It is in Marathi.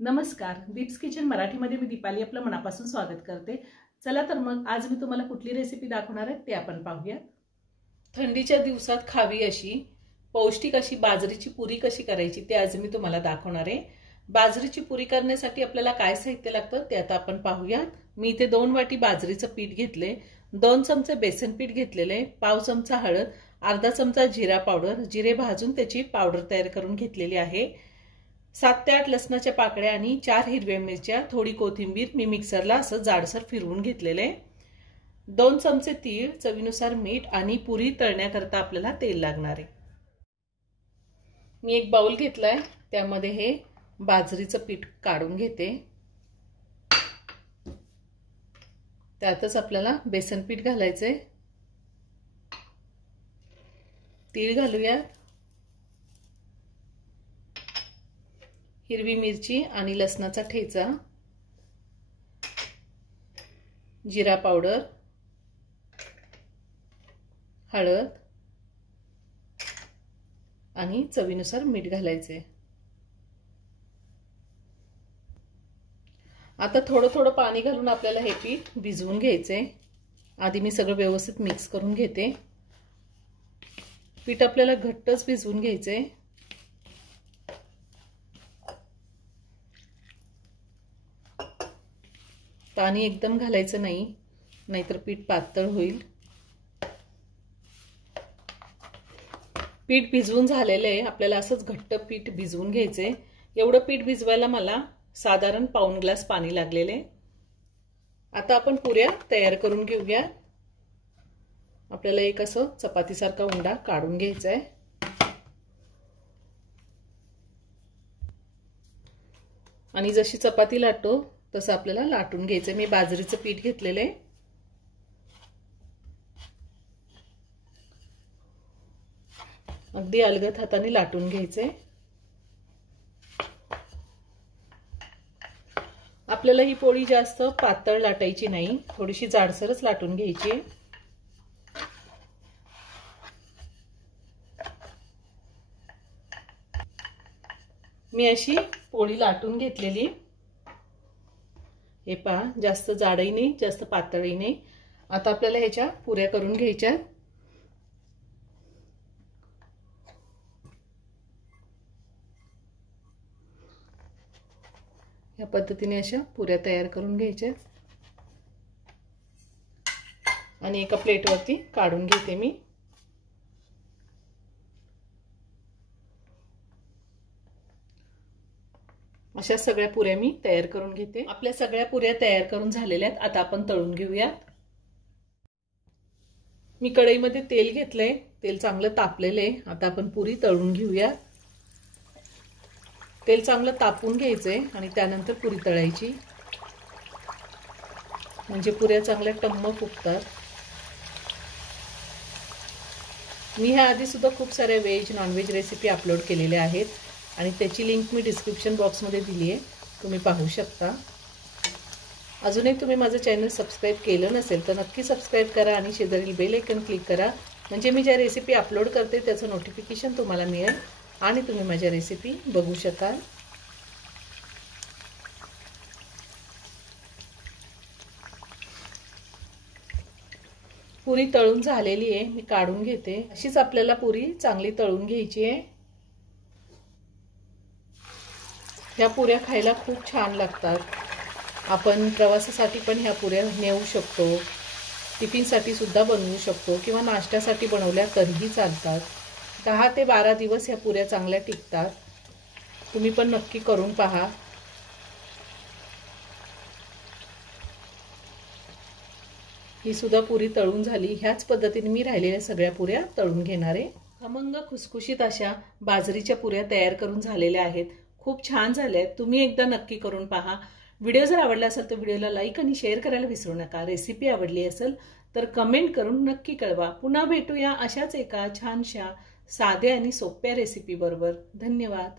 नमस्कार, दीप्स किचन मराठीमध्ये मी दीपाली आपलं मनापासून स्वागत करते। चला तर मग आज मी तुम्हाला कुठली रेसिपी दाखवणार आहे ते आपण पाहूया। थंडीच्या दिवसात खावी अशी पौष्टिक अशी बाजरीची पुरी कशी करायची ते आज मी तुम्हाला दाखवणार आहे। बाजरीची पुरी करण्यासाठी आपल्याला काय साहित्य लागतं ते आता आपण पाहूया। मी इथे 2 वाटी बाजरीचं पीठ घेतले, 2 चमचे बेसन पीठ घेतलेले, पाव चमचा हळद, अर्धा चमचा जिरा पावडर, जिरे भाजून त्याची पावडर तयार करून घेतलेली आहे। 7 ते 8 लसणाच्या पाकळ्या आणि 4 हिरव्या मिरच्या, थोडी कोथिंबीर मी मिक्सरला असं जाडसर फिरवून घेतलेले, 2 चमचे तीळ, चवीनुसार मीठ आणि पुरी तळण्याकरता आपल्याला तेल लागणार आहे। मी एक बाउल घेतलाय, त्यामध्ये हे बाजरीचं पीठ काढून घेते। त्यातच आपल्याला बेसन पीठ घालायचंय, तीळ घालूया, हिरवी मिरची आणि लसणाचा ठेचा, जिरा पावडर, हळद आणि चवीनुसार मीठ घालायचे। आता थोडं थोडं पाणी घालून आपल्याला हे पीठ भिजवून घ्यायचे। आधी मी सगळं व्यवस्थित मिक्स करून घेते। पीठ आपल्याला घट्टच भिजवून घ्यायचे। पाणी एकदम घालायचं नाही, नाहीतर पीठ पातळ होईल। पीठ भिजवून झालेले आहे, आपल्याला असंच घट्ट पीठ भिजवून घ्यायचे। एवढं पीठ भिजवायला मला साधारण पाऊण ग्लास पाणी लागलेले। आता आपण पुऱ्या तयार करून घेऊया। आपल्याला एक असं चपातीसारखा उंडा काढून घ्यायचा आहे आणि जशी चपाती लाटतो तसं आपल्याला लाटून घ्यायचं। मी बाजरीचं पीठ घेतलेले, अगदी अलगद हाताने लाटून घ्यायचे। आपल्याला ही पोळी जास्त पातळ लाटायची नाही, थोडीशी जाडसरच लाटून घ्यायची। मी अशी पोळी लाटून घेतलेली, हे पहा, जास्त जाडही नाही जास्त पातळही नाही। आता आपल्याला ह्याच्या पुऱ्या करून घ्यायच्या। या पद्धतीने अशा पुऱ्या तयार करून घ्यायच्या आणि एका प्लेटवरती काढून घेते मी। अशा सगळ्या पुऱ्या मी तयार करून घेते। आपल्या सगळ्या पुऱ्या तयार करून झालेल्या आहेत, आता आपण तळून घेऊया। मी कढईमध्ये तेल घेतलंय, तेल चांगलं तापलेलं आहे। आता आपण पुरी तळून घेऊया। तेल चांगलं तापून घ्यायचंय आणि त्यानंतर पुरी तळायची, म्हणजे पुऱ्या चांगल्या टम्म फुगतात। मी ह्या आधी सुद्धा खूप साऱ्या व्हेज नॉनव्हेज रेसिपी अपलोड केलेल्या आहेत आणि त्याची लिंक मी डिस्क्रिप्शन बॉक्समध्ये दिली आहे, तुम्ही पाहू शकता। अजूनही तुम्ही माझं चॅनल सबस्क्राइब केलं नसेल तर नक्की सबस्क्राइब करा आणि शेजारील बेल आयकॉन क्लिक करा, म्हणजे मी ज्या रेसिपी अपलोड करते त्याचं नोटिफिकेशन तुम्हाला मिळेल आणि तुम्ही माझ्या रेसिपी बघू शकाल। पुरी तळून झालेली आहे, मी काढून घेते। अशीच आपल्याला पुरी चांगली तळून घ्यायची आहे। ह्या पुऱ्या खायला खूप छान लागतात। आपण प्रवासासाठी पण ह्या पुऱ्या नेऊ शकतो, टिफिनसाठी सुद्धा बनवू शकतो किंवा नाश्त्यासाठी बनवल्या तरीही चालतात। 10 ते 12 दिवस ह्या पुऱ्या चांगल्या टिकतात। तुम्ही पण नक्की करून पहा। ही सुद्धा पुरी तळून झाली। ह्याच पद्धतीने मी राहिलेल्या सगळ्या पुऱ्या तळून घेणार आहे। खमंग खुसखुशीत अशा बाजरीच्या पुऱ्या तयार करून झालेल्या आहेत, खूप छान झाल्या आहेत। तुम्ही एकदा नक्की करून पहा। व्हिडिओ जर आवडला असेल तर व्हिडिओला लाईक आणि शेअर करायला विसरू नका। रेसिपी आवडली असेल तर कमेंट करून नक्की कळवा। पुन्हा भेटूया अशाच एका छानशा साध्या आणि सोप्या रेसिपी बरोबर। धन्यवाद।